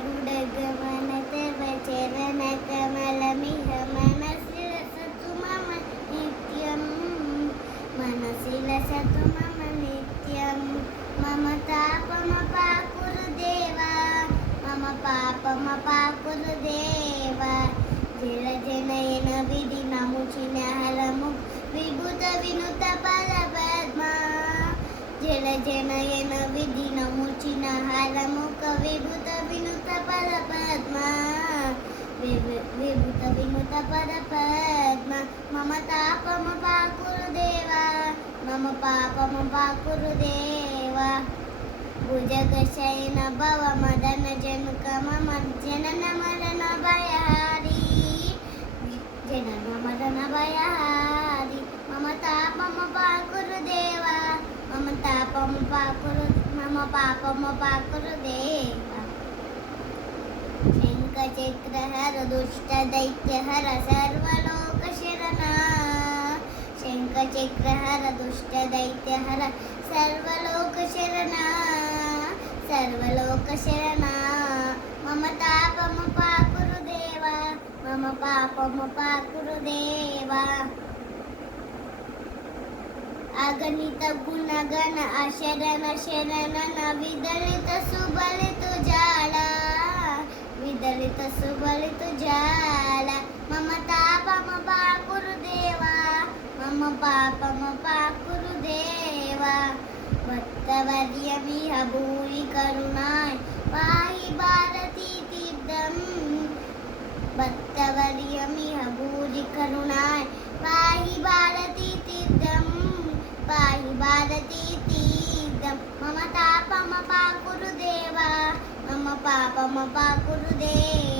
गरुडगमन तव चरणकमलमिह मनसि लसतु मम नित्यं मनसि लसतु मम नित्यं मम तापमपाकुरु देवा मम पापमपाकुरुदेव जलजनयन विधिनमुचिन हरमुख विभूत विनुत पदपद्मा जलजनयन विधिनमुचिन हरमुख विभूत विनुत पदपद्मा विभूत विनुत पदपद्मा मम तापमपाकुरुदेव मम पापमपाकुरुदेव भुजगशयन भव मदन जनुक मम जनन मरण भयहारी जनन मरण भयहारी मम तापमपाकुरुदेव मम पापमपाकुरुदेव शङ्खचक्रहर दुष्टदैत्यहर सर्वलोकशरणा शङ्खचक्रहर दुष्टदैत्यहर सर्वलोकशरणा सर्वलोकशरणा मम तापमपाकुरुदेव मम पापमपाकुरुदेव अगणित गुणगण अशरण शरण विदलित सुबलित जाला विदलित सुबलित जाला मम तापमपाकुरुदेव मम पापमपाकुरुदेव भक्तवर्यमिह भूरि करुणाय पाहि भारती तीर्थं भक्तवर्यमिह भूरि करुणाय पाहि भारती तीर्थं पाहि भारती तीर्थं मम तापमपाकुरुदेव मम पापमपाकुरुदेव